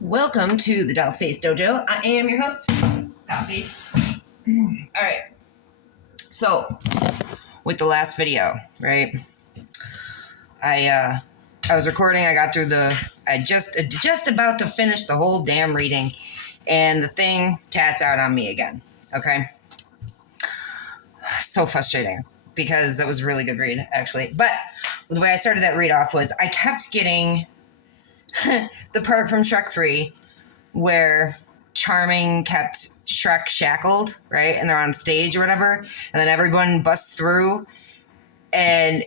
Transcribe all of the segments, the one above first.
Welcome to the dollfacedojo. I am your host, Dollface. All right. So, with the last video, right? I was recording. I got through I just about to finish the whole damn reading, and the thing tats out on me again. Okay. So frustrating because that was a really good read, actually. But the way I started that read off was I kept getting the part from Shrek 3 where Charming kept Shrek shackled, right? And they're on stage or whatever. And then everyone busts through. And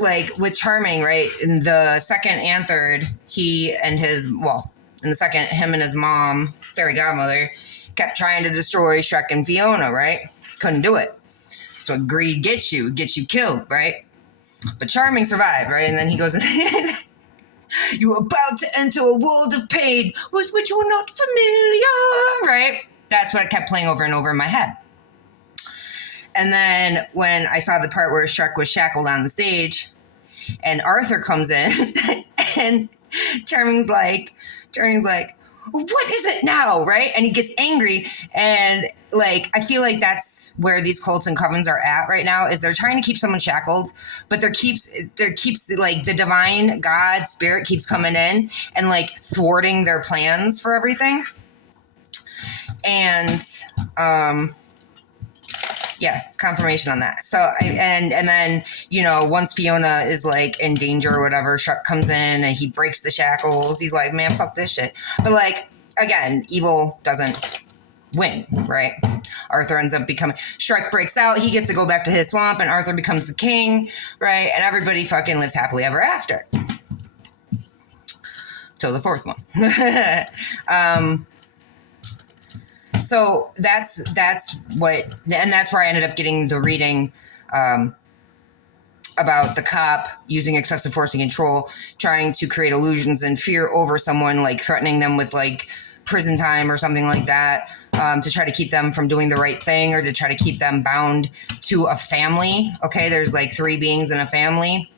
like with Charming, right? In the second and third, him and his mom, fairy godmother, kept trying to destroy Shrek and Fiona, right? Couldn't do it. So greed gets you killed, right? But Charming survived, right? And then he goes, "You're about to enter a world of pain with which you're not familiar," right? That's what kept playing over and over in my head. And then when I saw the part where Shrek was shackled on the stage and Arthur comes in and Charming's like, "What is it now?" Right? And he gets angry. And like, I feel like that's where these cults and covens are at right now, is they're trying to keep someone shackled, but there keeps like the divine God spirit keeps coming in and like thwarting their plans for everything. And, yeah, confirmation on that. So, and then, you know, once Fiona is like in danger or whatever, Shrek comes in and he breaks the shackles. He's like, "Man, fuck this shit." But like, again, evil doesn't win, right? Arthur ends up becoming, Shrek breaks out, he gets to go back to his swamp, and Arthur becomes the king, right? And everybody fucking lives happily ever after. So the fourth one. So that's what, and that's where I ended up getting the reading about the cop using excessive force and control, trying to create illusions and fear over someone, like threatening them with like prison time or something like that, to try to keep them from doing the right thing or to try to keep them bound to a family. Okay, there's like 3 beings in a family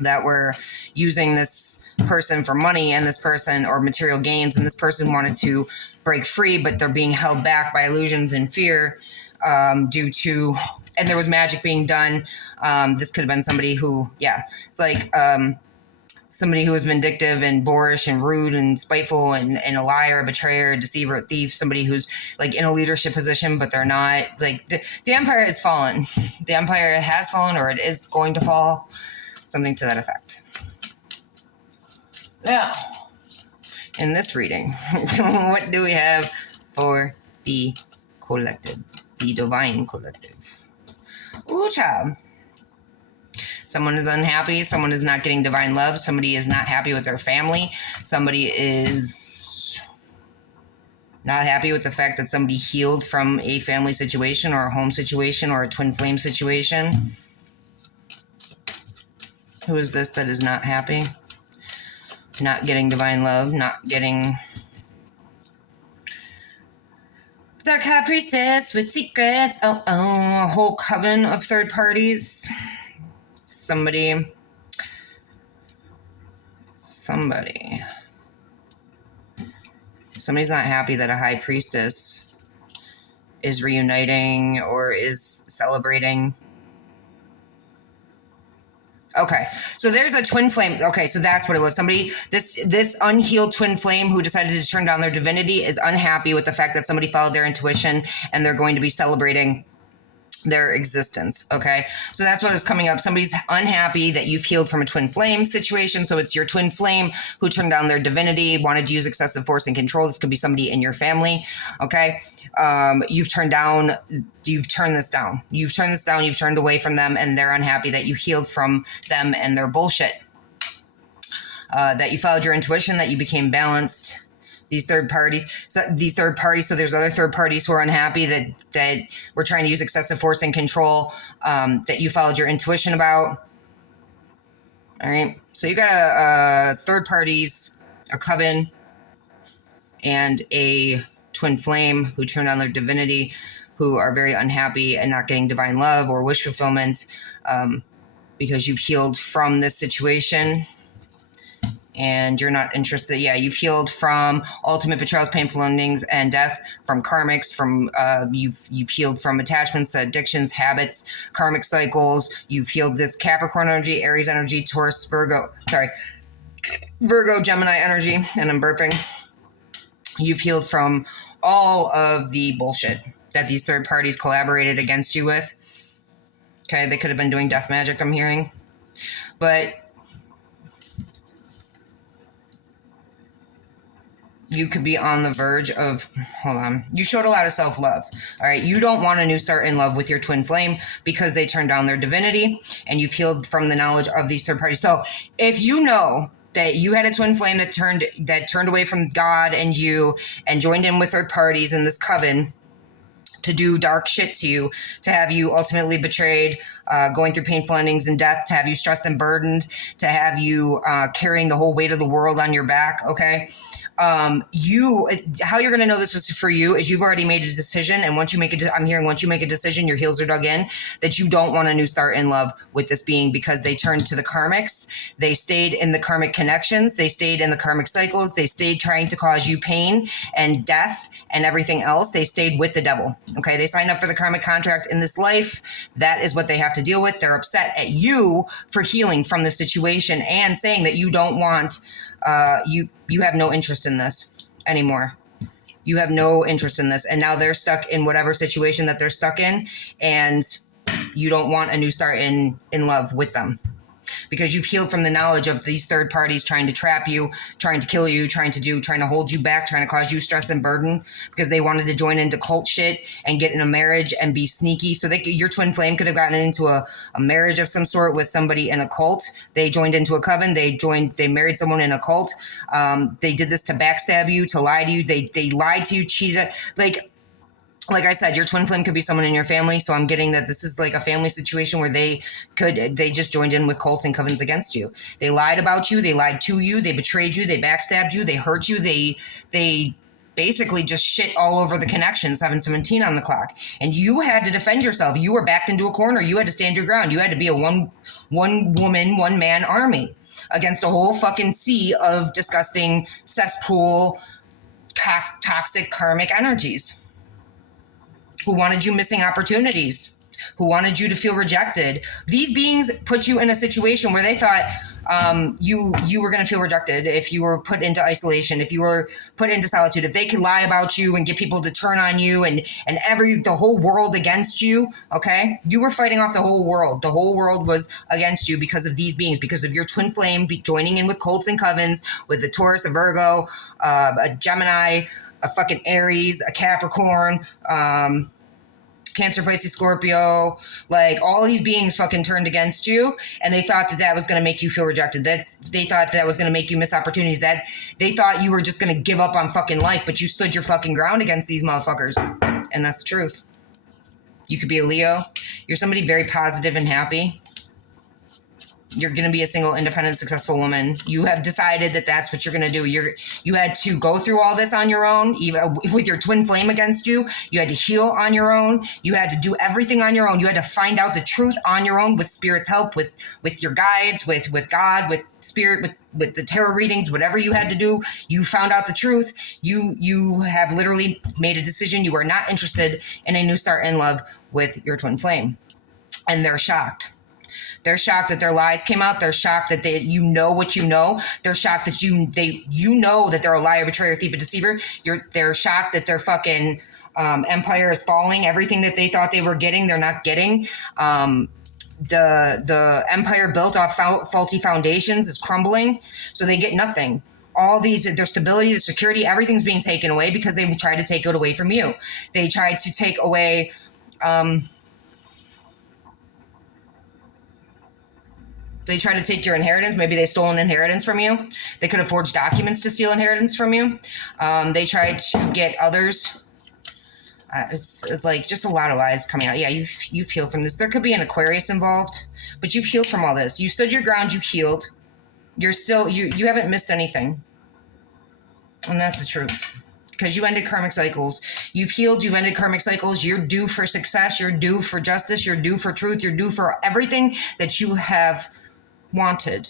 that were using this person for money and this person, or material gains, and this person wanted to break free, but they're being held back by illusions and fear due to, and there was magic being done. This could have been somebody who, it's like somebody who was vindictive and boorish and rude and spiteful and a liar, a betrayer, a deceiver, a thief, somebody who's like in a leadership position, but they're not. Like the empire has fallen. The empire has fallen, or it is going to fall. Something to that effect. Now, in this reading, what do we have for the collective, the divine collective? Ooh, child. Someone is unhappy. Someone is not getting divine love. Somebody is not happy with their family. Somebody is not happy with the fact that somebody healed from a family situation or a home situation or a twin flame situation. Who is this that is not happy? Not getting divine love, not getting Dark High Priestess with secrets. A whole coven of third parties. Somebody's not happy that a high priestess is reuniting or is celebrating. Okay, so there's a twin flame. Okay, so that's what it was. Somebody, this unhealed twin flame who decided to turn down their divinity is unhappy with the fact that somebody followed their intuition, and they're going to be celebrating their existence. Okay, so that's what is coming up. Somebody's unhappy that you've healed from a twin flame situation. So it's your twin flame who turned down their divinity, wanted to use excessive force and control. This could be somebody in your family. Okay, you've turned this down. You've turned away from them, and they're unhappy that you healed from them and their bullshit. That you followed your intuition, that you became balanced. These third parties, so there's other third parties who are unhappy that we're trying to use excessive force and control, that you followed your intuition about. All right. So you got third parties, a coven, and a twin flame who turned on their divinity, who are very unhappy and not getting divine love or wish fulfillment, because you've healed from this situation. and you're not interested. Yeah, you've healed from ultimate betrayals, painful endings, and death, from karmics, from you've healed from attachments, addictions, habits, karmic cycles. You've healed this Capricorn energy, Aries energy, Taurus, Virgo, Gemini energy, and I'm burping. You've healed from all of the bullshit that these third parties collaborated against you with. Okay, they could have been doing death magic, I'm hearing. But you could be on the verge of, hold on. You showed a lot of self-love. All right. You don't want a new start in love with your twin flame because they turned down their divinity, and you've healed from the knowledge of these third parties. So if you know that you had a twin flame that turned away from God and you and joined in with third parties in this coven to do dark shit to you, to have you ultimately betrayed, going through painful endings and death, to have you stressed and burdened, to have you carrying the whole weight of the world on your back, okay? How you're going to know this is for you is you've already made a decision. And once you make once you make a decision, your heels are dug in, that you don't want a new start in love with this being, because they turned to the karmics. They stayed in the karmic connections. They stayed in the karmic cycles. They stayed trying to cause you pain and death and everything else. They stayed with the devil. Okay. They signed up for the karmic contract in this life. That is what they have to deal with. They're upset at you for healing from the situation and saying that you don't want, you have no interest in this anymore. You have no interest in this. And now they're stuck in whatever situation that they're stuck in. And you don't want a new start in love with them, because you've healed from the knowledge of these third parties trying to trap you, trying to kill you, trying to hold you back, trying to cause you stress and burden, because they wanted to join into cult shit and get in a marriage and be sneaky. So your twin flame could have gotten into a marriage of some sort with somebody in a cult. They joined into a coven. They married someone in a cult. They did this to backstab you, to lie to you. They lied to you, cheated. Like I said, your twin flame could be someone in your family. So I'm getting that this is like a family situation where they just joined in with cults and covens against you. They lied about you. They lied to you. They betrayed you. They backstabbed you. They hurt you. They basically just shit all over the connection, 717 on the clock. And you had to defend yourself. You were backed into a corner. You had to stand your ground. You had to be a one woman, one man army against a whole fucking sea of disgusting cesspool, toxic karmic energies, who wanted you missing opportunities, who wanted you to feel rejected. These beings put you in a situation where they thought you were going to feel rejected if you were put into isolation, if you were put into solitude, if they could lie about you and get people to turn on you and the whole world against you, okay? You were fighting off the whole world. The whole world was against you because of these beings, because of your twin flame joining in with cults and covens, with the Taurus, a Virgo, a Gemini, a fucking Aries, a Capricorn, Cancer, Pisces, Scorpio, like all these beings fucking turned against you, and they thought that was going to make you feel rejected. They thought that was going to make you miss opportunities. That they thought you were just going to give up on fucking life, but you stood your fucking ground against these motherfuckers, and that's the truth. You could be a Leo. You're somebody very positive and happy. You're going to be a single, independent, successful woman. You have decided that that's what you're going to do. You had to go through all this on your own, even with your twin flame against you. You had to heal on your own. You had to do everything on your own. You had to find out the truth on your own with Spirit's help, with your guides, with God, with Spirit, with the tarot readings, whatever you had to do. You found out the truth. You have literally made a decision. You are not interested in a new start in love with your twin flame. And they're shocked. They're shocked that their lies came out. They're shocked that you know what you know. They're shocked that you know that they're a liar, betrayer, thief, and deceiver. They're shocked that their fucking empire is falling. Everything that they thought they were getting, they're not getting. The empire built off faulty foundations is crumbling, so they get nothing. All their stability, the security, everything's being taken away because they tried to take it away from you. They tried to take away. They try to take your inheritance. Maybe they stole an inheritance from you. They could have forged documents to steal inheritance from you. They tried to get others. It's like just a lot of lies coming out. Yeah, you've healed from this. There could be an Aquarius involved, but you've healed from all this. You stood your ground. You healed. You're still, you haven't missed anything. And that's the truth. Because you ended karmic cycles. You've healed, you've ended karmic cycles. You're due for success. You're due for justice. You're due for truth. You're due for everything that you have wanted.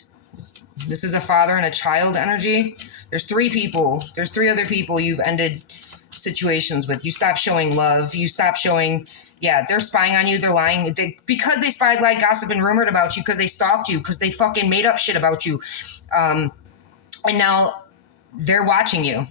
This is a father and a child energy. There's three people. There's three other people you've ended situations with. You stop showing love. You stop showing, yeah, they're spying on you. They're lying. Because they spied, lied, gossip, and rumored about you, because they stalked you, because they fucking made up shit about you. And now they're watching you.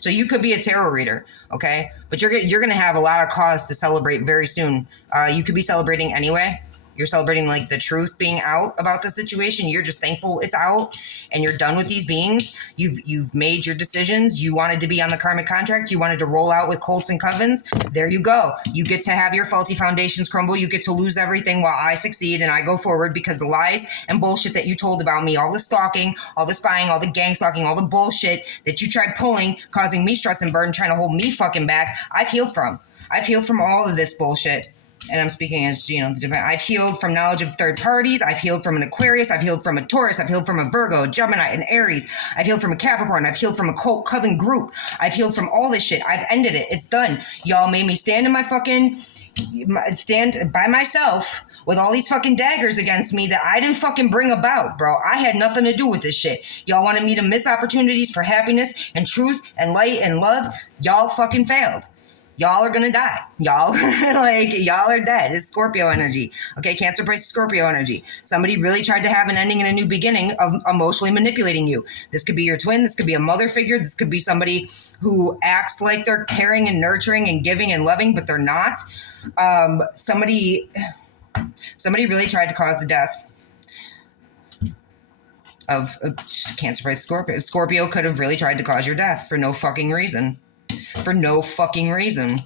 So you could be a tarot reader, okay? But you're going to have a lot of cause to celebrate very soon. You could be celebrating anyway. You're celebrating like the truth being out about the situation. You're just thankful it's out and you're done with these beings. You've made your decisions. You wanted to be on the karmic contract. You wanted to roll out with colts and covens. There you go. You get to have your faulty foundations crumble. You get to lose everything while I succeed and I go forward, because the lies and bullshit that you told about me, all the stalking, all the spying, all the gang stalking, all the bullshit that you tried pulling, causing me stress and burden, trying to hold me fucking back, I've healed from. I've healed from all of this bullshit. And I'm speaking as, the divine. I've healed from knowledge of third parties. I've healed from an Aquarius. I've healed from a Taurus. I've healed from a Virgo, a Gemini, an Aries. I've healed from a Capricorn. I've healed from a cult coven group. I've healed from all this shit. I've ended it. It's done. Y'all made me stand by myself with all these fucking daggers against me that I didn't fucking bring about, bro. I had nothing to do with this shit. Y'all wanted me to miss opportunities for happiness and truth and light and love. Y'all fucking failed. Y'all are gonna die. Y'all y'all are dead. It's Scorpio energy. Okay, Cancer, Pisces, Scorpio energy. Somebody really tried to have an ending and a new beginning of emotionally manipulating you. This could be your twin. This could be a mother figure. This could be somebody who acts like they're caring and nurturing and giving and loving, but they're not. Somebody really tried to cause the death of Cancer, Pisces, Scorpio. Scorpio could have really tried to cause your death for no fucking reason. For no fucking reason.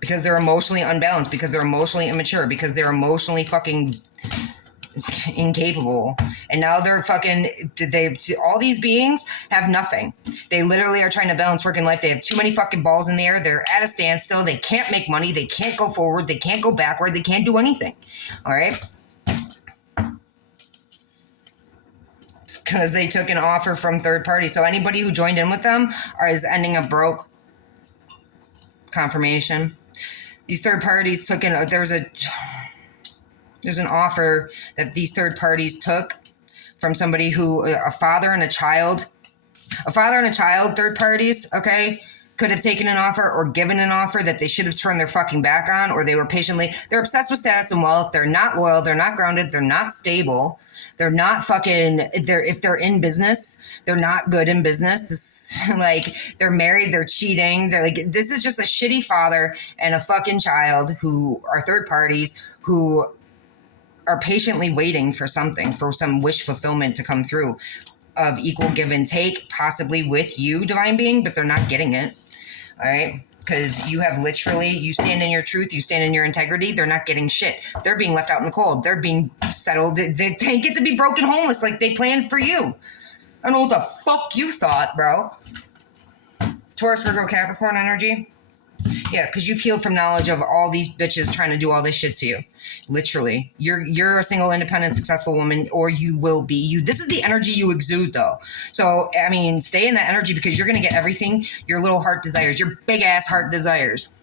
Because they're emotionally unbalanced, because they're emotionally immature, because they're emotionally fucking incapable. And now they're all these beings have nothing. They literally are trying to balance work and life. They have too many fucking balls in the air. They're at a standstill. They can't make money. They can't go forward. They can't go backward. They can't do anything. All right? Because they took an offer from third party. So anybody who joined in with them is ending up broke. Confirmation. These third parties took in, there's an offer that these third parties took from somebody who, a father and a child, third parties, okay, could have taken an offer or given an offer that they should have turned their fucking back on, or they were they're obsessed with status and wealth. They're not loyal. They're not grounded. They're not stable. They're not if they're in business, they're not good in business. They're married, they're cheating. This is just a shitty father and a fucking child who are third parties who are patiently waiting for something, for some wish fulfillment to come through of equal give and take, possibly with you, divine being, but they're not getting it. All right. Because you stand in your truth, you stand in your integrity. They're not getting shit. They're being left out in the cold. They're being settled. They get to be broken homeless like they planned for you. I don't know what the fuck you thought, bro. Taurus, Virgo, Capricorn energy. Yeah, because you've healed from knowledge of all these bitches trying to do all this shit to you. Literally. You're a single, independent, successful woman, or you will be. This is the energy you exude, though. So, I mean, stay in that energy, because you're going to get everything your little heart desires, your big-ass heart desires.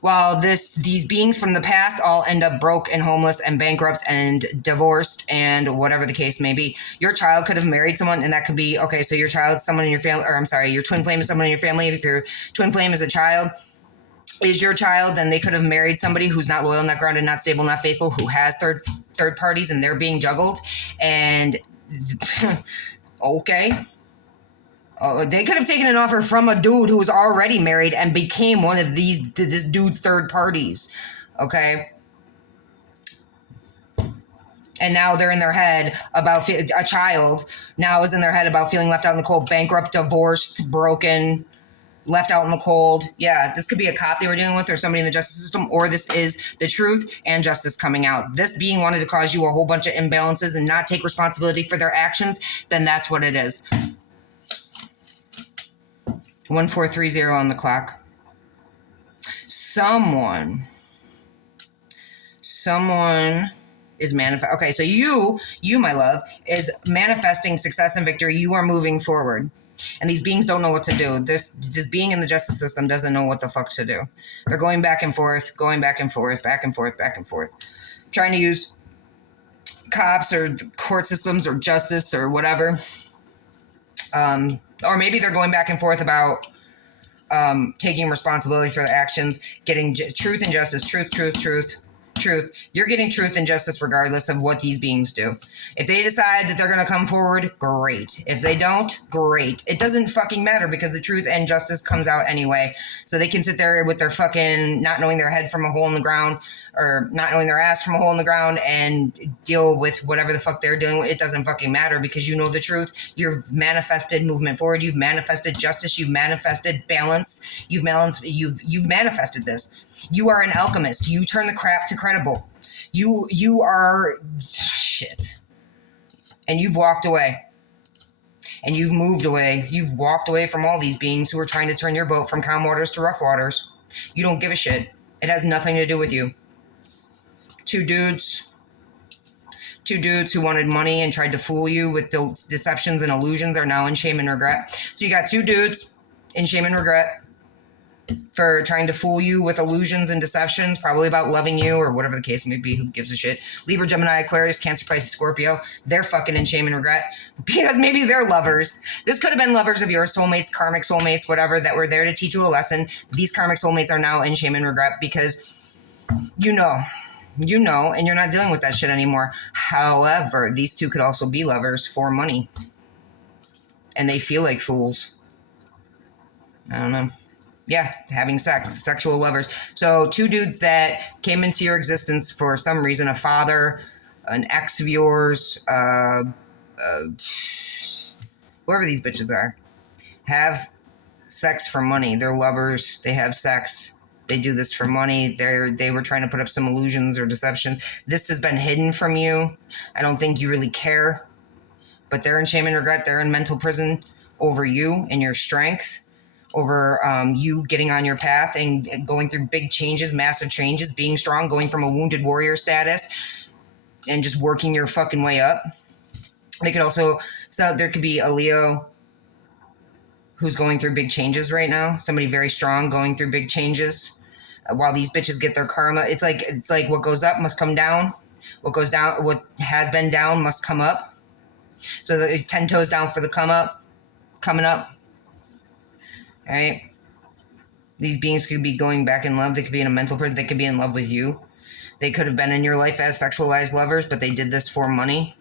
While these beings from the past all end up broke and homeless and bankrupt and divorced and whatever the case may be. Your child could have married someone, and that could be, okay, so your child is someone in your family, or I'm sorry, your twin flame is someone in your family. If your twin flame is a child, is your child, then they could have married somebody who's not loyal, not grounded, not stable, not faithful, who has third parties, and they're being juggled. And okay. Oh, they could have taken an offer from a dude who was already married and became one of this dude's third parties. Okay. And now they're in their head about a child now is in their head about feeling left out in the cold, bankrupt, divorced, broken, left out in the cold. Yeah, this could be a cop they were dealing with, or somebody in the justice system, or this is the truth and justice coming out. This being wanted to cause you a whole bunch of imbalances and not take responsibility for their actions, then that's what it is. 1430 on the clock. Someone is okay, so you, my love, is manifesting success and victory. You are moving forward. And these beings don't know what to do. This being in the justice system doesn't know what the fuck to do. They're going back and forth, back and forth, trying to use cops or court systems or justice or whatever. Or maybe they're going back and forth about taking responsibility for their actions, getting truth and justice, truth. You're getting truth and justice regardless of what these beings do. If they decide that they're going to come forward, great. If they don't, great. It doesn't fucking matter because the truth and justice comes out anyway. So they can sit there with their fucking not knowing their head from a hole in the ground or not knowing their ass from a hole in the ground and deal with whatever the fuck they're dealing with. It doesn't fucking matter because you know the truth. You've manifested movement forward. You've manifested justice. You've manifested balance. You've manifested this. You are an alchemist. You turn the crap to credible. You are shit. And you've walked away. And you've moved away. You've walked away from all these beings who are trying to turn your boat from calm waters to rough waters. You don't give a shit. It has nothing to do with you. Two dudes who wanted money and tried to fool you with deceptions and illusions are now in shame and regret. So you got two dudes in shame and regret for trying to fool you with illusions and deceptions, probably about loving you or whatever the case may be. Who gives a shit? Libra, Gemini, Aquarius, Cancer, Pisces, Scorpio. They're fucking in shame and regret because maybe they're lovers. This could have been lovers of your soulmates, karmic soulmates, whatever, that were there to teach you a lesson. These karmic soulmates are now in shame and regret because you know, and you're not dealing with that shit anymore. However, these two could also be lovers for money. And they feel like fools. I don't know. Yeah, having sex, sexual lovers. So two dudes that came into your existence for some reason, a father, an ex of yours, whoever these bitches are, have sex for money. They're lovers. They have sex. They do this for money. They were trying to put up some illusions or deceptions. This has been hidden from you. I don't think you really care. But they're in shame and regret. They're in mental prison over you and your strength, over you getting on your path and going through big changes, massive changes, being strong, going from a wounded warrior status and just working your fucking way up. They could also, so there could be a Leo who's going through big changes right now. Somebody very strong going through big changes. While these bitches get their karma, it's like what goes up must come down. What goes down, what has been down must come up. So the 10 toes down for the coming up. All right. These beings could be going back in love. They could be in a mental prison. They could be in love with you. They could have been in your life as sexualized lovers, but they did this for money.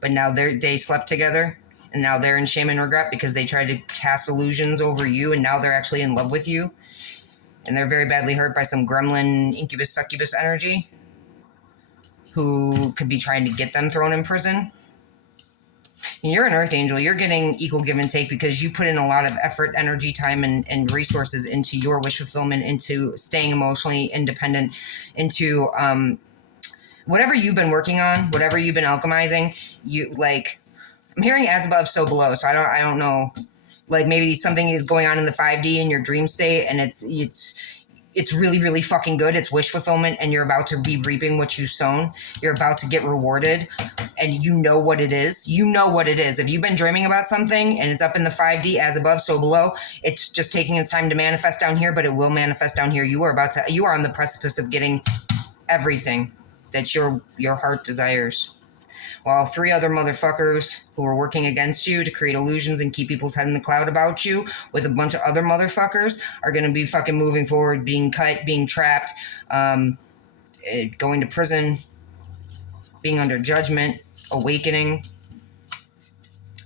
But now they slept together. And now they're in shame and regret because they tried to cast illusions over you, and now they're actually in love with you. And they're very badly hurt by some gremlin, incubus, succubus energy who could be trying to get them thrown in prison. And you're an earth angel. You're getting equal give and take because you put in a lot of effort, energy, time, and resources into your wish fulfillment, into staying emotionally independent, into whatever you've been working on, whatever you've been alchemizing. I'm hearing as above, so below. So I don't know. Like maybe something is going on in the 5D in your dream state, and it's really, really fucking good. It's wish fulfillment, and you're about to be reaping what you've sown. You're about to get rewarded, and you know what it is. You know what it is. If you've been dreaming about something and it's up in the 5D as above, so below, it's just taking its time to manifest down here, but it will manifest down here. You are on the precipice of getting everything that your heart desires. While 3 other motherfuckers who are working against you to create illusions and keep people's head in the cloud about you with a bunch of other motherfuckers are going to be fucking moving forward, being cut, being trapped, going to prison, being under judgment, awakening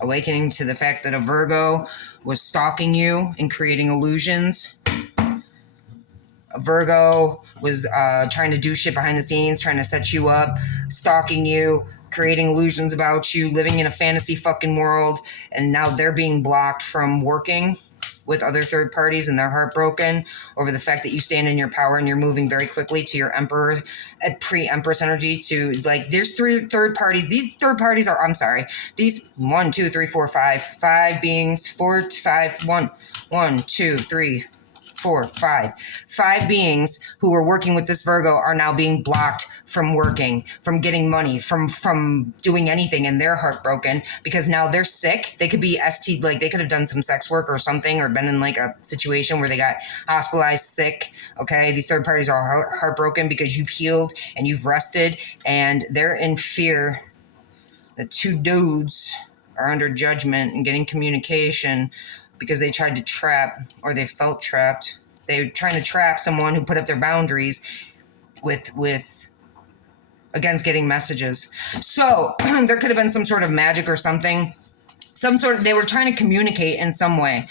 to the fact that a Virgo was stalking you and creating illusions. A Virgo was trying to do shit behind the scenes, trying to set you up, stalking you, creating illusions about you, living in a fantasy fucking world, and now they're being blocked from working with other third parties, and they're heartbroken over the fact that you stand in your power and you're moving very quickly to your emperor, pre-empress energy to, like, there's 3 third parties. These third parties are, these 1, 2, 3, 4, 5 beings, 4, 5, 1, 2, 3, 4, 5 beings who were working with this Virgo are now being blocked from working, from getting money, from doing anything, and they're heartbroken because now they're sick. They could be like they could have done some sex work or something, or been in like a situation where they got hospitalized sick. Okay, these third parties are heartbroken because you've healed and you've rested, and they're in fear. The two dudes are under judgment and getting communication because they tried to trap, or they felt trapped. They're trying to trap someone who put up their boundaries with against getting messages. So there could have been some sort of magic or something, they were trying to communicate in some way.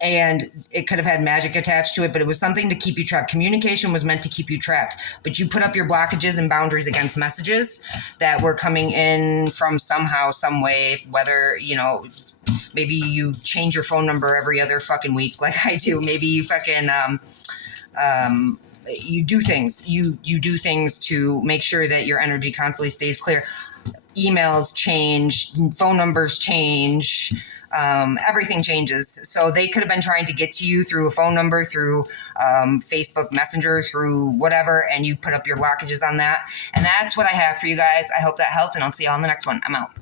And it could have had magic attached to it, but it was something to keep you trapped. Communication was meant to keep you trapped, but you put up your blockages and boundaries against messages that were coming in from somehow, some way, whether, maybe you change your phone number every other fucking week like I do. Maybe you fucking, you do things. You do things to make sure that your energy constantly stays clear. Emails change, phone numbers change, everything changes. So they could have been trying to get to you through a phone number, through Facebook Messenger, through whatever, and you put up your blockages on that. And that's what I have for you guys. I hope that helped, and I'll see you all on the next one. I'm out.